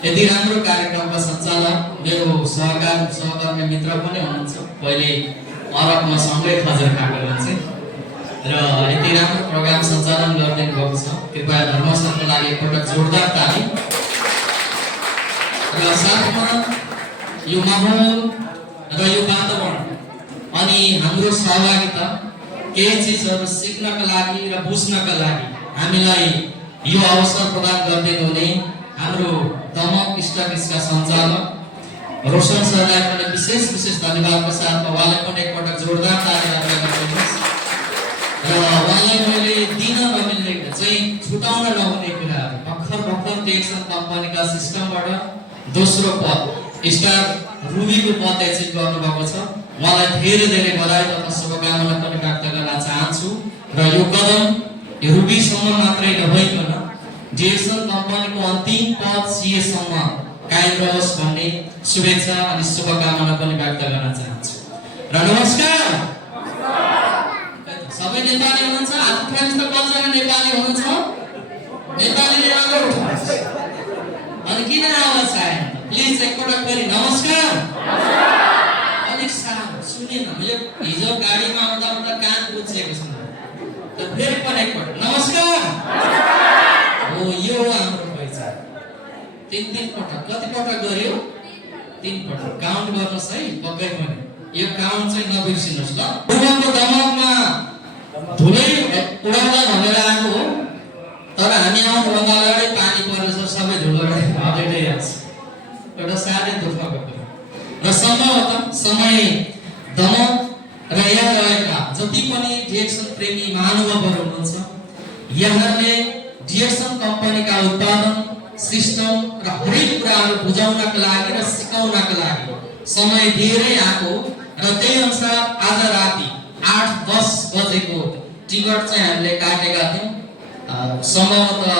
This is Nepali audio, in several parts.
यति राम्रो कार्यक्रमका सञ्चालक मेरो सहकर्मी मित्र पनि हुनुहुन्छ। पहिले अरबमा सँगै खजर खाएको मान्छे र यति राम्रो प्रोग्राम सञ्चालन गरिदिनु भएको छ। कृपया धर्मस्थलको लागि एकपटक जोरदार ताली। र साथमा यो माहौल र यो वातावरण अनि हाम्रो सहभागिता केही चिजहरू सिक्नका लागि र बुझ्नका लागि हामीलाई यो अवसर प्रदान गरिदिनु हुने हाम्रो दमक स्टकिसका सञ्चालक रोशन सरलाई पनि विशेष धन्यवादका साथमा उहाँलाई पनि एकपटक जोरदार ताली लगाउनुहोस्। र उहाँलाई मैले दिन नमिल्ने चाहिँ छुटाउन नहुने कुराहरू भर्खर टेक्सन कम्पनीका सिस्टमबाट दोस्रो पद स्टार रुबीको पद एचिभ गर्नुभएको छ। उहाँलाई धेरै बधाई तथा शुभकामना पनि व्यक्त गर्न चाहन्छु। र यो कदम रुबीसम्म मात्रै नभइकन डिएक्सन कम्पनीको अन्तिम पद सीएसम्म कायम रहोस् भन्ने शुभेच्छा अनि शुभकामना पनि व्यक्त गर्न चाहन्छु। र नमस्कार। सबै नेपाली हुनुहुन्छ? हात उठाउनुहोस् त। कतिजना नेपाली हुनुहुन्छ? नेपालीले राम्रो उठाउनुहोस्। अनि किन आवाज आएन? प्लिज एकपटक फेरि नमस्कार। अलिक सानो सुनेन। यो हिजो गाडीमा आउँदा कान बुझेको छ। त फेरि पनि एकपटक नमस्कार। हो यो हाम्रो पहिचान। तीन पटक कति पटक गर्यो? 3 पटक। काउन्ट गर्नुहोस् है पक्कै पनि। यो काउन्ट चाहिँ नबिर्सिनुहोस् ल। पूर्वको दमकमा धुलै उडाउँदा भनेर आएको हो, तर हामी आउनुभन्दा अगाडि पानी परेछ, सबै धुलो हटेरै आएको छ। एउटा साह्रै दुःखको कुरा। र सम्भवतः समय दमक र यहाँ रहेका जति पनि डिएक्सन प्रेमी महानुभावहरू हुनुहुन्छ, यहाँले डिएक्सन कम्पनीका उत्पादन सिस्टम र हरेक कुराहरू बुझाउनका लागि र सिकाउनका लागि समय दिएरै आएको र त्यही अनुसार आज राति 8-10 बजेको टिकट चाहिँ हामीले काटेका थियौँ। सम्भवतः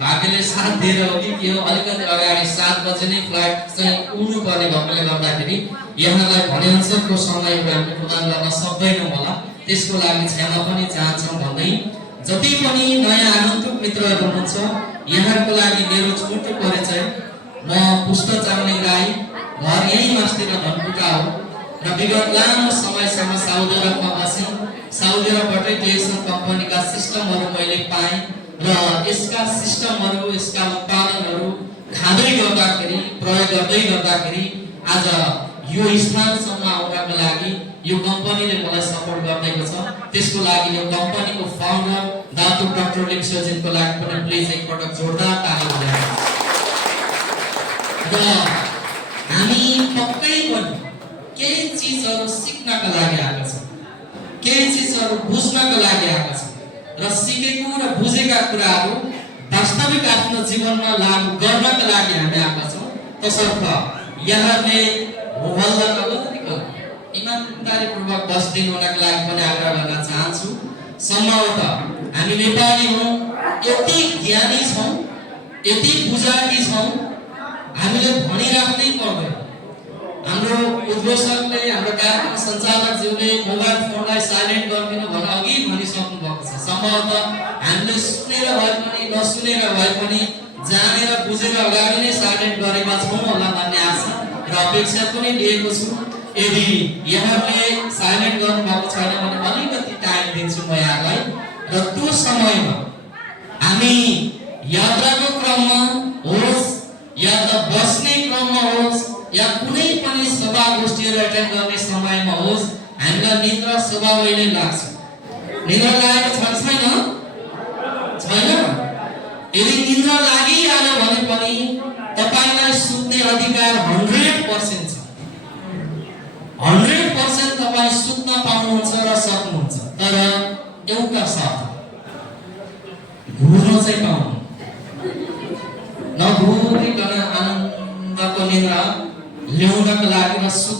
भाग्यले साथ दिएर हो कि के हो, अलिकति अगाडि 7 बजे नै फ्लाइट चाहिँ उड्नु पर्ने भएकोले गर्दाखेरि यहाँलाई भनेअनुसारको समय हामीले प्रदान गर्न सक्दैनौँ होला। त्यसको लागि क्षमा पनि चाहन्छौँ भन्दै जति पनि नयाँ आगन्तुक मित्रहरू हुनुहुन्छ यहाँको लागि मेरो छोटो परिचय। म पुष्प चामलिङ राई, घर यही मास्तिर धनकुटा हो र विगत लामो समयसम्म साउदी अरबमा बसेँ। साउदी अरबबाटै डिएक्सन कम्पनीका सिस्टमहरू मैले पाएँ र यसका सिस्टमहरू यसका उत्पादनहरू खाँदै गर्दाखेरि प्रयोग गर्दै गर्दाखेरि आज यो स्थानसम्म आउनको लागि यो कम्पनीले मलाई सपोर्ट गर्दैको छ। त्यसको लागि यो कम्पनीको फाउन्डर डाक्टर लिम्सोजिनको लागि पनि प्लिज एकपटक जोरदार ताली बजाउनुहोस्। र हामी पक्कै पनि केही चिजहरू सिक्नका लागि आएका छौँ, केही चिजहरू बुझ्नका लागि आएका छौँ र सिकेको र बुझेका कुराहरू वास्तविक आफ्नो जीवनमा लागू गर्नका लागि हामी आएका छौँ। तसर्थ यहाँले मोहल्ला नगरिकन इमानदारीपूर्वक 10 दिन हुनका लागि पनि आग्रह गर्न चाहन्छु। सम्भवतः हामी नेपाली हौँ, यति ज्ञानी छौँ, यति बुझाकी छौँ, हामीले भनिराख्नै पर्दैन। हाम्रो उद्घोषकले, हाम्रो कार्यक्रम सञ्चालकज्यूले मोबाइल फोनलाई साइलेन्ट गरिदिनु भने अघि भनिसक्नु भएको छ। सम्भवतः हामीले सुनेर भए पनि नसुनेर भए पनि जानेर बुझेर अगाडि नै साइलेन्ट गरेका छौँ होला भन्ने आशा र अपेक्षा पनि लिएको छु। यदि यहाँले साइलेन्ट गर्नुभएको छैन भने अलिकति टाइम दिन्छु म यहाँलाई। र त्यो समयमा हामी यात्राको क्रममा होस् या त बस्ने क्रममा होस् या कुनै पनि सभा गोष्ठीहरू एटेन्ड गर्ने समयमा होस्, हामीलाई निद्रा स्वभावै नै लाग्छ। निद्रा लागेको छ छैन? छैन? यदि निद्रा लागिहाल्यो भने पनि तपाईलाई सुत्ने अधिकार 100% छ। 100% तपाई सुत्न पाउनुहुन्छ र सक्नुहुन्छ, तर एउटा शर्त, घुर्न चाहिँ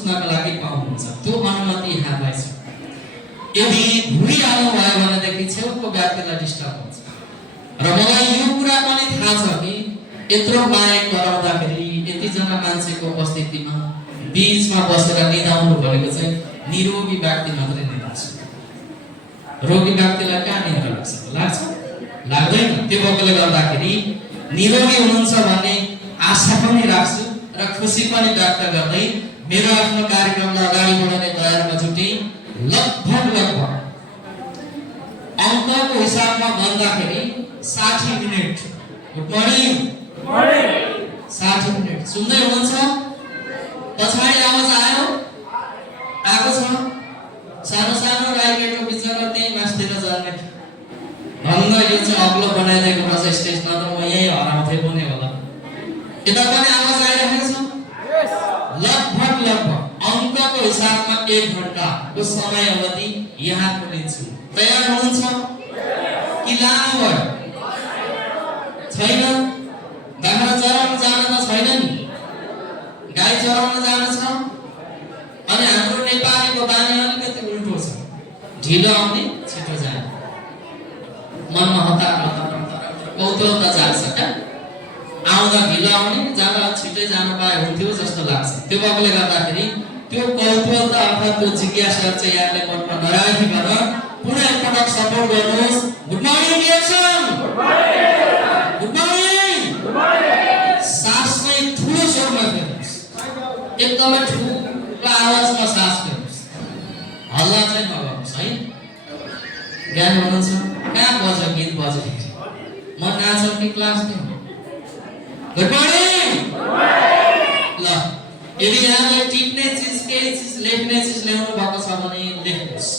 सुत्नको लागि पाउनुहुन्छ। त्यो अनुमति यहाँलाई छ। यदि भुँडी आउनु भयो भनेदेखि छेउको व्यक्तिलाई डिस्टर्ब हुन्छ। र मलाई यो कुरा पनि थाहा छ कि यत्रो माया गराउँदाखेरि यतिजना मान्छेको उपस्थितिमा बीचमा बसेर निदाउनु भनेको चाहिँ निरोगी व्यक्ति मात्रै निदाउँछ। रोगी व्यक्तिलाई कहाँ निद्रा लाग्छ? लाग्दैन। त्यो भएकोले गर्दाखेरि निरोगी हुनुहुन्छ भन्ने आशा पनि राख्छु र खुसी पनि व्यक्त गर्दै मेरो आफ्नो कार्यक्रमलाई अगाडि बढाउने तयारीमा जुटे। लगभग अङ्कको हिसाबमा भन्दाखेरि 60 मिनेट। Good morning. 60 मिनेट सुन्दै हुनुहुन्छ? पछाडि आवाज आएको छ? सानो राइकेटको बिचमा त्यही मास्तिर जाने भन्न यो चाहिँ अग्लो बनाइदिएको रहेछ स्टेज, न त म यही हराउँथे पनि होला। यता पनि आवाज आइरहेको छ? लगभग अङ्कको हिसाबमा 1 घण्टाको समय अवधि यहाँको लिन्छु। तयार हुनुहुन्छ कि लामो भयो? छैन? बाख्रा चराउन जान त छैन नि, गाई चराउन जान छ। अनि हाम्रो नेपालीको बानी अलिकति उल्टो छ, ढिलो आउने छिटो जाने। मनमा हतार कौतूहलता जाग्छ क्या, आउँदा ढिलो आउने जाँदा छिटै जानु पाए हुन्थ्यो जस्तो लाग्छ। त्यो भएकोले गर्दाखेरि त्यो कौतूहलता अर्थात् त्यो जिज्ञासा चाहिँ यहाँले मनमा नराखिकन पुनः एकपटक सपोर्ट गर्नुहोस्। Good morning reaction. Good morning. सास चाहिँ ठुलो स्वरमा फेर्नुहोस्, एकदमै ठुलो आवाजमा सास फेर्नुहोस्, हल्ला चाहिँ नगर्नुहोस् है। ज्ञान हुनुहुन्छ? कहाँ बज्यो गीत बज्यो? म नाचौँ कि क्लास दिउँ? Good morning. ल, यदि यहाँले टिप्ने चिज केही चिज लेख्ने चिज ल्याउनु भएको छ भने लेख्नुहोस्,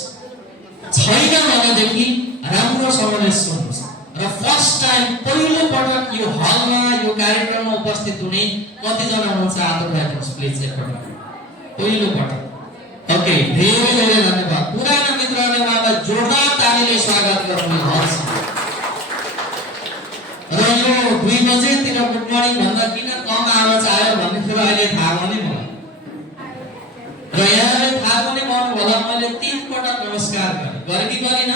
छैन भनेदेखि राम्रोसँगले सुन्नुहोस्। र फर्स्ट टाइम पहिलो पटक यो हलमा यो कार्यक्रममा उपस्थित हुने कतिजना हुनुहुन्छ? हात उठाइदिनुहोस् प्लिज एकपटक। पहिलो पटक। ओके, धेरै धन्यवाद। पुराना मित्रहरूले उहाँलाई जोरदार तालीले स्वागत गर्नुहोस्। र यो 2 बजेतिर गुड मर्निङ भन्दा किन कम आवाज आयो भन्ने कुरा अहिले थाहा भने मलाई, र यहाँले थाहा पनि गर्नु होला। मैले 3 पटक नमस्कार गरेँ कि गरिन?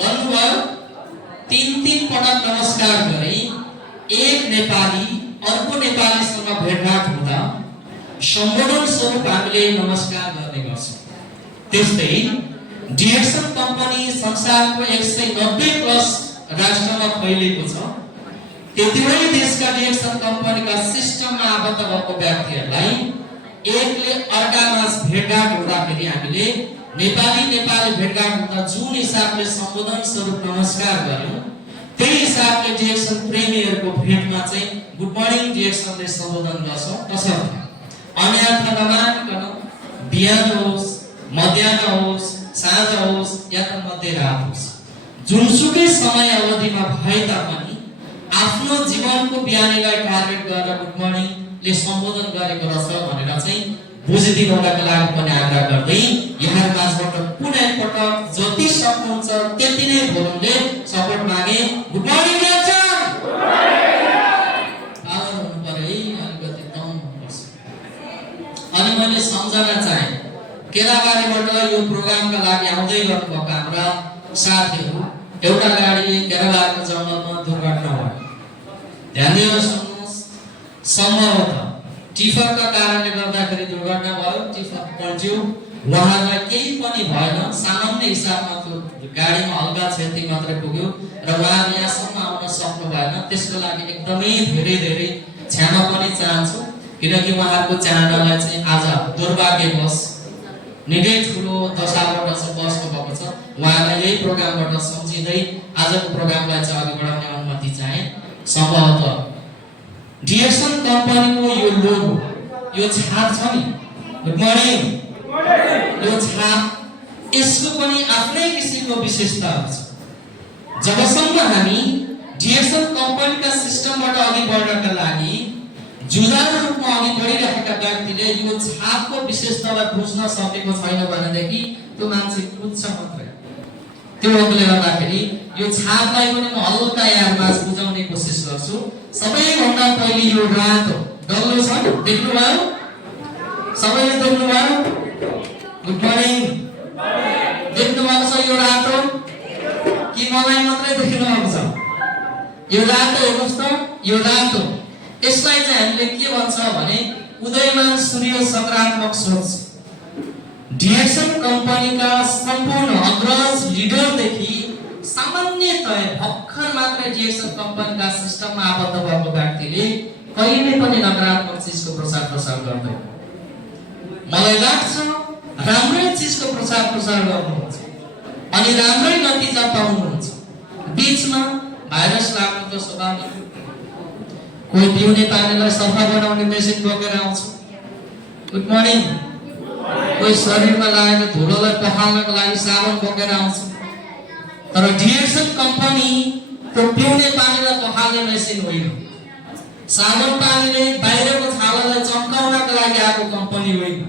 गर्नुभयो? 3 पटक नमस्कार गरेँ। एक नेपाली अर्को नेपालीसँग भेटघाट हुँदा सम्बोधन स्वरूप हामीले नमस्कार गर्ने गर्छौँ। त्यस्तै डिएक्सन कम्पनी संसारको 190+ राष्ट्रमा फैलिएको छ। त्यतिवै देशका डिएक्सन कम्पनीका सिस्टममा आबद्ध भएको व्यक्तिहरूलाई एकले अर्कामाझ भेटघाट हुँदाखेरि हामीले नेपाली भेटघाट हुँदा जुन हिसाबले सम्बोधन स्वरूप नमस्कार गर्यौं, त्यही हिसाबले डिएक्सन प्रेमीहरूको भेटमा चाहिँ गुड मर्निङ डिएक्सनले सम्बोधन गर्छौँ। तसर्थ अन्यथा नमानिकन बिहान होस्, मध्याह्न होस्, साँझ होस् या त मध्यरात होस्, जुनसुकै समय अवधिमा भए तापनि आफ्नो जीवनको बिहानीलाई टार्गेट गरेर गुड मर्निङले सम्बोधन गरेको रहेछ भनेर चाहिँ बुझिदिनुको लागि पनि आग्रह गर्दै यहाँ माझबाट पुनः एकपटक जति सक्नुहुन्छ त्यति नै बोल्दै सपोर्ट मागे। Good morning reaction. अनि मैले सम्झना चाहे केराबारीबाट यो प्रोग्रामका लागि आउँदै गर्नुभएका हाम्रा साथीहरू, एउटा गाडी केराबारीको जङ्गलमा दुर्घटना भयो। ध्यान दिएर सुन्नुहोस्, सम्भवतः टिफरका कारणले गर्दाखेरि दुर्घटना भयो, टिफर पल्ट्यो, उहाँलाई केही पनि भएन, सामान्य हिसाबमा त्यो गाडीमा हल्का क्षति मात्रै पुग्यो र उहाँ यहाँसम्म आउन सक्नु भएन। त्यसको लागि एकदमै धेरै क्षमा पनि चाहन्छु, किनकि उहाँको चाहनालाई चाहिँ आज दुर्भाग्यवश निकै ठुलो दशाबाट चाहिँ बस्नु भएको छ। उहाँलाई यही प्रोग्रामबाट सम्झिँदै आजको प्रोग्रामलाई चाहिँ अघि बढाउने अनुमति चाहे। सम्भवतः डिएक्सन कम्पनीको यो लोगो, यो छाप छ नि, गुड मर्निङ, यो छाप यसको पनि आफ्नै किसिमको विशेषताहरू छ। जबसम्म हामी डिएक्सन कम्पनीका सिस्टमबाट अघि बढ्नका लागि जुझारु रूपमा अघि बढिरहेका व्यक्तिले यो छापको विशेषतालाई बुझ्न सकेको छैन भनेदेखि त्यो मान्छे बुझ्छ मात्रै। त्यो भएकोले गर्दाखेरि यो छापलाई पनि म हल्का यादमा बुझाउने कोसिस गर्छु। सबैभन्दा पहिले यो रातो डल्लो छ, देख्नुभयो? सबैले देख्नुभयो? Good morning. देख्नुभएको छ यो रातो कि मलाई मात्रै देख्नुभएको छ? यो रातो हेर्नुहोस् त, यो रातो। यसलाई चाहिँ हामीले के भन्छ भने उदयमान सूर्य सकारात्मक सोच। डिएक्सन कम्पनीका सम्पूर्ण अग्रज लिडरदेखि सामान्यतया भर्खर मात्र डिएक्सन कम्पनीका सिस्टममा आबद्ध भएको व्यक्तिले कहिले पनि नकारात्मक चिजको प्रचार गर्दैन। मलाई लाग्छ राम्रै चिजको प्रचार गर्नुहुन्छ अनि राम्रै नतिजा पाउनुहुन्छ। बीचमा भाइरस लाग्नु त स्वाभाविक। कोही पिउने पानीलाई सफा बनाउने मेसिन बोकेर आउँछ। Good morning. कोही शरीरमा लागेको धुलोलाई पखाल्नको लागि साबुन बोकेर आउँछ। तर डिएक्सन कम्पनी त्यो पिउने पानीलाई पखाल्ने मेसिन होइन। साबुन पानीले बाहिरको छालालाई चम्काउनको लागि आएको कम्पनी होइन।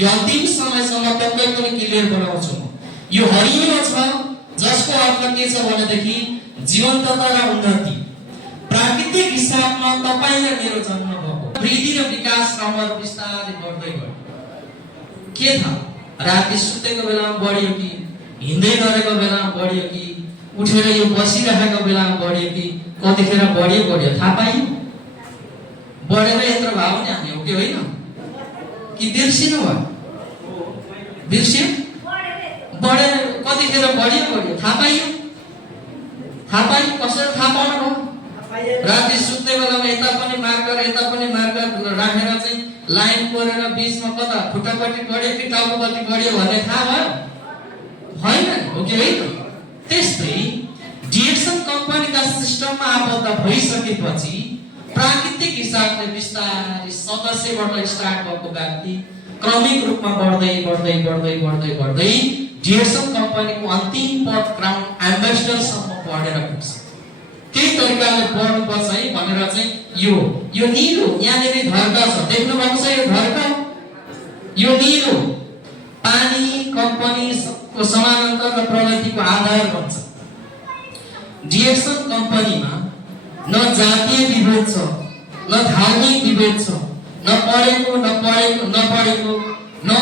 यो अन्तिम समयसम्म पक्कै पनि क्लियर बनाउँछु। यो हरियो छ जसको अर्थ के छ भनेदेखि जीवन्तता र उन्नति। प्राकृतिक हिसाबमा तपाईँ र मेरो जन्म भएको वृद्धि र विकास क्रम बिस्तारै बढ्दै गयो। के थाहा राति सुतेको बेलामा बढ्यो कि हिँड्दै गरेको बेलामा बढ्यो कि उठेर यो बसिरहेको बेलामा बढ्यो कि कतिखेर बढ्यो थाहा पाइयो? बढेर यत्रो भाव नि हामी हो कि होइन? कि बिर्सिनु भयो? बिर्स्यो? बढेर कतिखेर बढ्यो थाहा पाइयो? कसरी थाहा पाउनु भयो? राति सुत्ने बेलामा यता पनि मार्कर राखेर चाहिँ लाइन कोरेर बीचमा कता खुट्टापट्टि बढ्यो कि टाउकोपट्टि बढ्यो भन्ने थाहा भयो? होइन हो कि होइन? त्यस्तै डिएक्सन कम्पनीका सिस्टममा आबद्ध भइसकेपछि प्राकृतिक हिसाबले बिस्तारै सदस्यबाट स्टार्ट भएको व्यक्ति क्रमिक रूपमा बढ्दै डिएक्सन कम्पनीको अन्तिम पद क्राउन एम्बेसडरसम्म बढेर पुग्छ। त्यही तरिकाले बढ्नुपर्छ है भनेर चाहिँ यो निलो यहाँनिर धर्का छ, देख्नु भएको छ? यो धर्का, यो निलो पानी कम्पनीको समानान्तर र प्रगतिको आधार बन्छ। डिएक्सन कम्पनीमा न जातीय विभेद छ, न धार्मिक विभेद छ, न पढेको न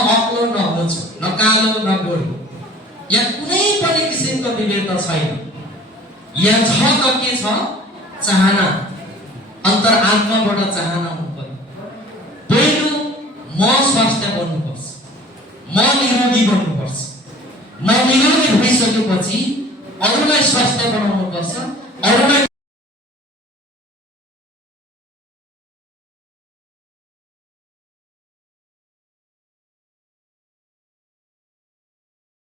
अग्लो न होचो, न कालो न गोरो। यहाँ कुनै पनि किसिमको विभेद छैन। यहाँ छ त के छ? चाहना, अन्तरात्माबाट चाहना हुनुपर्छ। पहिलो म स्वास्थ्य बन्नुपर्छ, म निरोगी बन्नुपर्छ। म निरोगी भइसकेपछि अरूलाई स्वास्थ्य बनाउनुपर्छ, अरूलाई